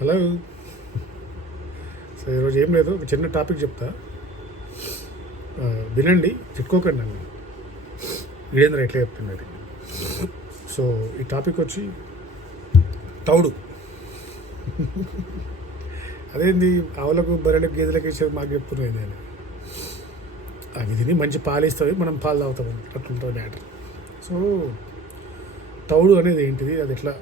Hello. So ఈరోజు ఏం లేదు, ఒక చిన్న టాపిక్ చెప్తా, వినండి, తిట్టుకోకండి నన్ను. వీడేంద్ర ఎట్లా చెప్తున్నది. సో ఈ టాపిక్ వచ్చి తౌడు. అదేంది ఆవులకు బర్రెలకు గేదెలకు ఇచ్చేది మాకు చెప్తున్నాయి. నేను అవి తిని మంచి పాలు ఇస్తుంది, మనం పాలు తాగుతాం, అట్లుంటుంది మ్యాటర్. సో తౌడు అనేది ఏంటిది, అది ఎట్లా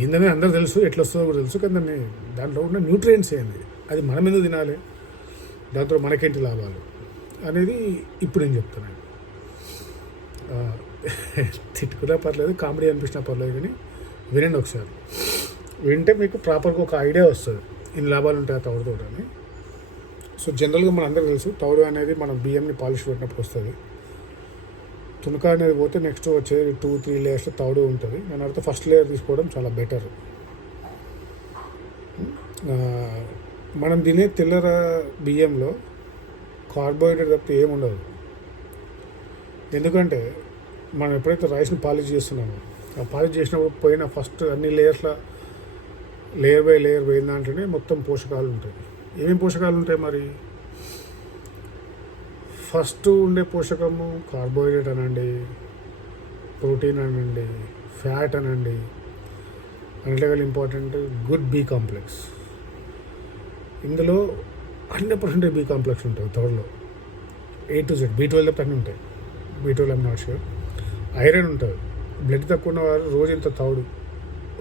ఏందని అందరూ తెలుసు, ఎట్లా వస్తుందో కూడా తెలుసు, కానీ దాంట్లో ఉన్న న్యూట్రియంట్స్ ఏంది, అది మనం ఎందుకు తినాలి, దాంతో మనకేంటి లాభాలు అనేది ఇప్పుడు నేను చెప్తున్నాను. తిట్టుకున్నా పర్లేదు, కామెడీ అనిపించినా పర్లేదు, కానీ వినండి ఒకసారి. వింటే మీకు ప్రాపర్గా ఒక ఐడియా వస్తుంది, ఇన్ని లాభాలు ఉంటాయి ఆ తౌడుతో అని. సో జనరల్గా మన అందరూ తెలుసు, తౌడు అనేది మనం బియ్యంని పాలిష్ పెట్టినప్పుడు వస్తుంది. తునక అనేది పోతే నెక్స్ట్ వచ్చే 2-3 లేయర్స్ తౌడు ఉంటుంది. నేను అడిగితే ఫస్ట్ లేయర్ తీసుకోవడం చాలా బెటర్. మనం తినే తెల్లర బియ్యంలో కార్బోహైడ్రేట్ తప్పితే ఏముండదు. ఎందుకంటే మనం ఎప్పుడైతే రైస్ని పాలిష్ చేస్తున్నామో, ఆ పాలిష్ చేసినప్పుడు పోయిన ఫస్ట్ అన్ని లేయర్స్లో లేయర్ బై లేయర్ పోయిన దాంట్లోనే మొత్తం పోషకాలు ఉంటాయి. ఏమేమి పోషకాలు ఉంటాయి మరి? ఫస్ట్ ఉండే పోషకము కార్బోహైడ్రేట్ అనండి, ప్రోటీన్ అనండి, ఫ్యాట్ అనండి, అన్నిటికన్నా ఇంపార్టెంట్ గుడ్ బి కాంప్లెక్స్. ఇందులో 100% బి కాంప్లెక్స్ ఉంటుంది తౌడులో, A to Z. B12 అన్నీ ఉంటాయి. B12 I'm not sure. Iron ఉంటుంది. బ్లడ్ తక్కువ ఉన్న వారు రోజు ఇంత తౌడు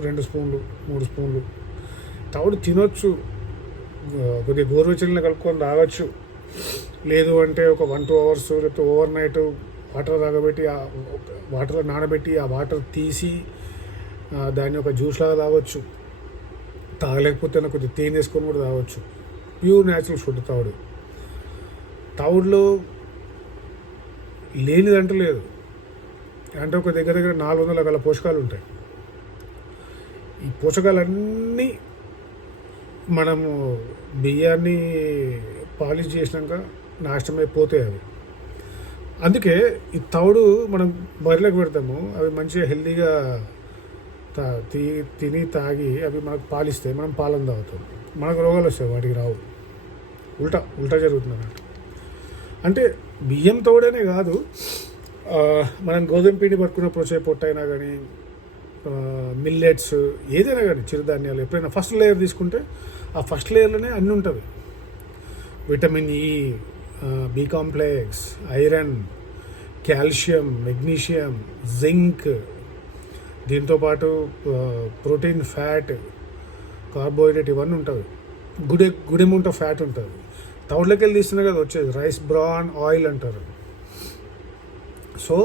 2 స్పూన్లు 3 స్పూన్లు తౌడు తినొచ్చు. కొద్దిగా గోరువెచ్చని కలుపుకొని తాగొచ్చు. లేదు అంటే ఒక 1-2 అవర్స్ లేకపోతే ఓవర్ నైట్ వాటర్ తాగబెట్టి, వాటర్లో నానబెట్టి ఆ వాటర్ తీసి దాన్ని ఒక జ్యూస్ లాగా తాగొచ్చు. తాగలేకపోతే కొద్దిగా తేనె వేసుకొని కూడా తాగొచ్చు. ప్యూర్ న్యాచురల్ ఫుడ్ తౌడు. తౌడులో లేనిదంటూ లేదు. అంటే ఒక దగ్గర 400 రకాల పోషకాలు ఉంటాయి. ఈ పోషకాలన్నీ మనము బియ్యాన్ని పాలిష్ చేసినాక నాశనమైపోతాయి అవి. అందుకే ఈ తౌడు మనం బర్రెలకు పెడతాము, అవి మంచిగా హెల్తీగా తిని తాగి అవి మనకు పాలిస్తాయి, మనం పాలను తాగుతాం, మనకు రోగాలు వస్తాయి, వాటికి రావు. ఉల్టా జరుగుతుంది అన్నట్టు. అంటే బియ్యం తౌడనే కాదు, మనం గోధుమ పిండి పట్టుకున్నప్పుడు వచ్చే పొట్టు అయినా కానీ, మిల్లెట్స్ ఏదైనా కానీ, చిరుధాన్యాలు ఎప్పుడైనా ఫస్ట్ లేయర్ తీసుకుంటే ఆ ఫస్ట్ లేయర్లోనే అన్నీ ఉంటుంది. Vitamin E, B complex, iron, calcium, magnesium, zinc, దీంతోపాటు ప్రోటీన్, ఫ్యాట్, కార్బోహైడ్రేట్ ఇవన్నీ ఉంటుంది. గుడ్ అమౌంట్ ఆఫ్ ఫ్యాట్ ఉంటుంది. తౌడులోకి వెళ్ళి తీస్తున్నా కదా వచ్చేది రైస్ బ్రాన్ ఆయిల్ అంటారు. సో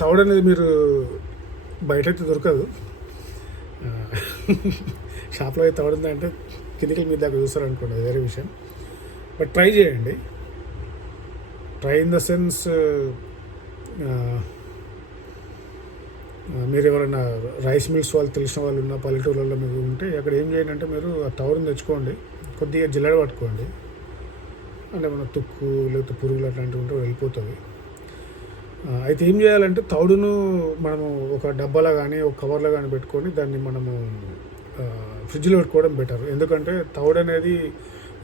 తౌడు అనేది మీరు బయటైతే దొరకదు. షాప్లో అయితే తౌడు ఉందంటే కిందికి మీ దగ్గర చూస్తారు అనుకోండి, అది వేరే విషయం. బట్ ట్రై చేయండి. ట్రై ఇన్ ద సెన్స్, మీరు ఎవరైనా రైస్ మిల్స్ వాళ్ళు తెలిసిన వాళ్ళు ఉన్న పల్లెటూళ్ళలో మీకు ఉంటే అక్కడ ఏం చేయండి అంటే, మీరు ఆ తౌడుని తెచ్చుకోండి, కొద్దిగా జిల్లడ పట్టుకోండి, అంటే మన తుక్కు లేకపోతే పురుగులు అట్లాంటివి ఉంటే వెళ్ళిపోతుంది. అయితే ఏం చేయాలంటే తౌడును మనము ఒక డబ్బాలో కానీ ఒక కవర్లో కానీ పెట్టుకొని దాన్ని మనము ఫ్రిడ్జ్లో పెట్టుకోవడం బెటర్. ఎందుకంటే తౌడు అనేది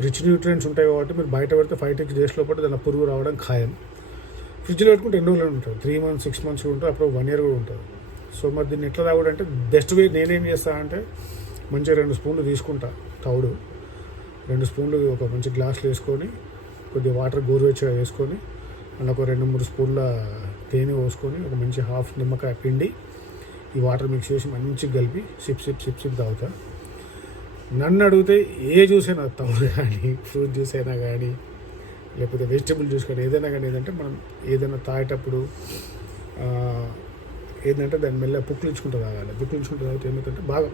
రిచ్ న్యూట్రియంట్స్ ఉంటాయి కాబట్టి మీరు బయట పెడితే 5-6 డేస్ లోపల దాని పురుగు రావడం ఖాయం. ఫ్రిడ్జ్లో పెట్టుకుంటే 2 రోజులు ఉంటుంది, 3 months 6 months ఉంటుంది, అప్పుడు 1 year కూడా ఉంటుంది. సో మరి దీన్ని ఎట్లా తాగుడంటే బెస్ట్ వే నేనేం చేస్తానంటే, మంచిగా 2 స్పూన్లు తీసుకుంటా తౌడు, 2 స్పూన్లు ఒక మంచి గ్లాసులు వేసుకొని, కొద్దిగా వాటర్ గోరువెచ్చగా వేసుకొని, అందులో ఒక 2-3 స్పూన్ల తేనె పోసుకొని, ఒక మంచి హాఫ్ నిమ్మకాయ పిండి ఈ వాటర్ మిక్స్ చేసి మంచిగా కలిపి సిప్ తాగుతా. నన్ను అడిగితే ఏ జ్యూస్ అయినా, తౌడు కానీ ఫ్రూట్ జ్యూస్ అయినా కానీ లేకపోతే వెజిటబుల్ జ్యూస్ కానీ ఏదైనా కానీ, ఏదంటే మనం ఏదైనా తాగేటప్పుడు ఏంటంటే దాన్ని మెల్ల పుక్కిలించుకుంటూ తాగాలి. పుక్కిలించుకుంటూ తాగితే ఏమవుతుందంటే బాగా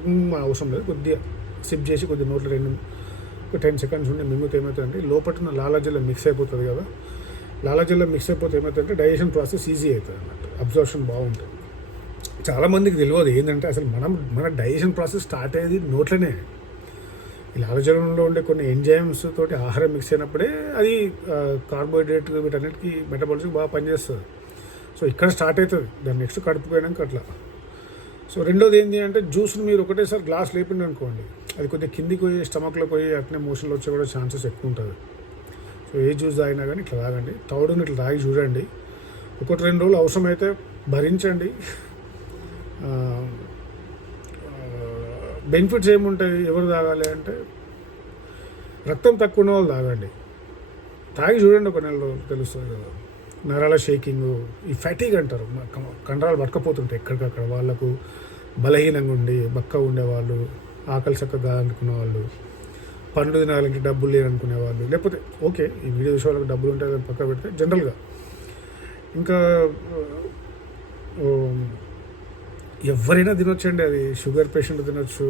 అవసరం లేదు, కొద్దిగా సిప్ చేసి కొద్దిగా నోట్లో 10 seconds ఉండి మింగితే ఏమవుతుందంటే లోపల లాలాజల్లో మిక్స్ అయిపోతుంది కదా. లాలాజల్లో మిక్స్ అయిపోతే ఏమవుతుందంటే డైజెషన్ ప్రాసెస్ ఈజీ అవుతుంది అన్నట్టు, అబ్జర్ప్షన్ బాగుంటుంది. చాలామందికి తెలియదు ఏంటంటే అసలు మన డైజెషన్ ప్రాసెస్ స్టార్ట్ అయ్యేది నోట్లోనే. ఈ లాలాజలంలో ఉండే కొన్ని ఎంజైమ్స్ తోటి ఆహారం మిక్స్ అయినప్పుడే అది కార్బోహైడ్రేట్ వీటన్నిటికీ మెటబాలిజం బాగా పనిచేస్తుంది. సో ఇక్కడ స్టార్ట్ అవుతుంది, దాన్ని నెక్స్ట్ కడుపుపోయినాక అట్లా. సో రెండోది ఏంటి అంటే జ్యూస్ని మీరు ఒకటేసారి గ్లాస్ లేపిండి అనుకోండి, అది కొద్దిగా కిందికి పోయి స్టమక్లో పోయి అట్నే మోషన్లో వచ్చే కూడా ఛాన్సెస్ ఎక్కువ ఉంటుంది. సో ఏ జ్యూస్ తాగినా కానీ ఇట్లా తాగండి, తౌడుని ఇట్లా తాగి చూడండి. 1-2 రోజులు అవసరమైతే భరించండి. బెనిఫిట్స్ ఏముంటాయి, ఎవరు తాగాలి అంటే రక్తం తక్కువ ఉన్న వాళ్ళు తాగండి, తాగి చూడండి, 1 నెల రోజులు తెలుస్తుంది కదా. నరాల షేకింగ్, ఈ ఫ్యాటీగ్ అంటారు, కండరాలు పట్టకపోతుంటాయి ఎక్కడికక్కడ, వాళ్ళకు బలహీనంగా ఉండి బక్క ఉండేవాళ్ళు, ఆకలి చక్కగా కాదనుకునే వాళ్ళు, పండ్లు తినాలంటే డబ్బులు లేదనుకునే వాళ్ళు, లేకపోతే ఓకే ఈ వీడియో చూసే వాళ్ళకి డబ్బులు ఉంటాయి పక్క పెడితే జనరల్గా ఇంకా ఎవరైనా తినొచ్చండి. అది షుగర్ పేషెంట్ తినొచ్చు,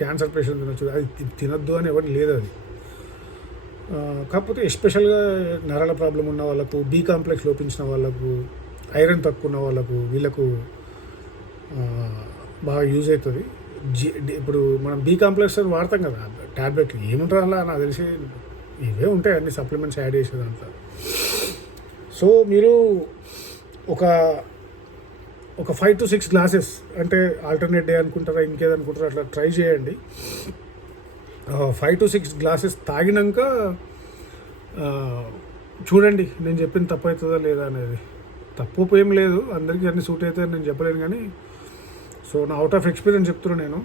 క్యాన్సర్ పేషెంట్ తినొచ్చు, అది తినొద్దు అని ఎవరు లేదు అది. కాకపోతే ఎస్పెషల్గా నరాల ప్రాబ్లం ఉన్న వాళ్ళకు, బి కాంప్లెక్స్ లోపించిన వాళ్ళకు, ఐరన్ తక్కువ ఉన్న వాళ్ళకు, వీళ్ళకు బాగా యూజ్ అవుతుంది. ఇప్పుడు మనం బి కాంప్లెక్స్ అని వాడతాం కదా ట్యాబ్లెట్లు, ఏముంటుంది అలా నాకు తెలిసి ఇవే ఉంటాయి, అన్ని సప్లిమెంట్స్ యాడ్ చేసేదంతా. సో మీరు ఒక 5 to 6 గ్లాసెస్ అంటే ఆల్టర్నేట్ డే అనుకుంటారా ఇంకేదనుకుంటారా అట్లా ట్రై చేయండి. 5 to 6 గ్లాసెస్ తాగినాక చూడండి నేను చెప్పిన తప్పు అవుతుందా లేదా అనేది. తప్పు ఏం లేదు, అందరికీ అన్ని సూట్ అవుతాయని నేను చెప్పలేను, కానీ సో నా అవుట్ ఆఫ్ ఎక్స్పీరియన్స్ చెప్తున్నాను నేను.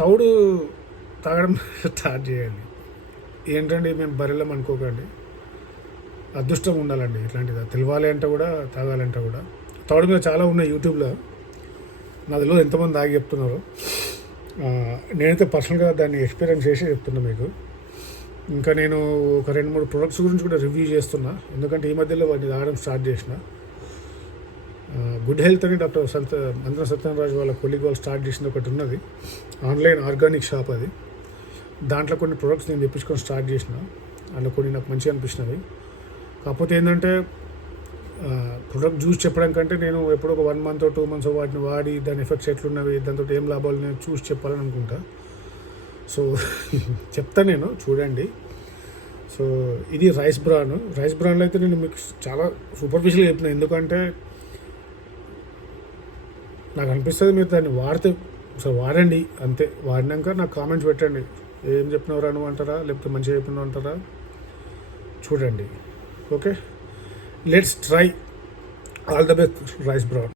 తౌడు తాగడం స్టార్ట్ చేయండి. ఏంటండి మేము బరెలం అనుకోకండి, అదృష్టం ఉండాలండి ఇట్లాంటిది, తెలియాలి అంటే కూడా తాగాలంటే కూడా. తౌడు మీద చాలా ఉన్నాయి యూట్యూబ్లో, నాదిలో ఎంతమంది తాగి చెప్తున్నారు. నేనైతే పర్సనల్గా దాన్ని ఎక్స్పీరియన్స్ చేసి చెప్తున్నా మీకు. ఇంకా నేను ఒక 2-3 ప్రొడక్ట్స్ గురించి కూడా రివ్యూ చేస్తున్నా, ఎందుకంటే ఈ మధ్యలో వాటిని తాగడం స్టార్ట్ చేసిన. గుడ్ హెల్త్ అని డాక్టర్ మంత్ర సత్యనారాయణ వాళ్ళ కొలిగ్ వాళ్ళు స్టార్ట్ చేసింది ఒకటి ఉన్నది, ఆన్లైన్ ఆర్గానిక్ షాప్ అది. దాంట్లో కొన్ని ప్రొడక్ట్స్ నేను తెప్పించుకొని స్టార్ట్ చేసిన, అందులో కొన్ని నాకు మంచిగా అనిపిస్తున్నవి. కాకపోతే ఏంటంటే ప్రొడక్ట్ చూసి చెప్పడం కంటే నేను ఎప్పుడో ఒక 1 month or 2 months వాటిని వాడి దాని ఎఫెక్ట్స్ ఎట్లున్నవి, దాంతో ఏం లాభాలు నేను చూసి చెప్పాలని అనుకుంటా. సో చెప్తా నేను, చూడండి. సో ఇది రైస్ బ్రాన్లో అయితే నేను మీకు చాలా సూపర్ఫిషియల్గా చెప్పిన, ఎందుకంటే నాకు అనిపిస్తుంది మీరు దాన్ని వాడితే సో వాడండి అంతే. వాడినాక నాకు కామెంట్స్ పెట్టండి, ఏం చెప్పినవరా నువ్వు అంటారా, లేకపోతే మంచిగా చెప్పినవు అంటారా, చూడండి. Okay, let's try. All the best rice bran.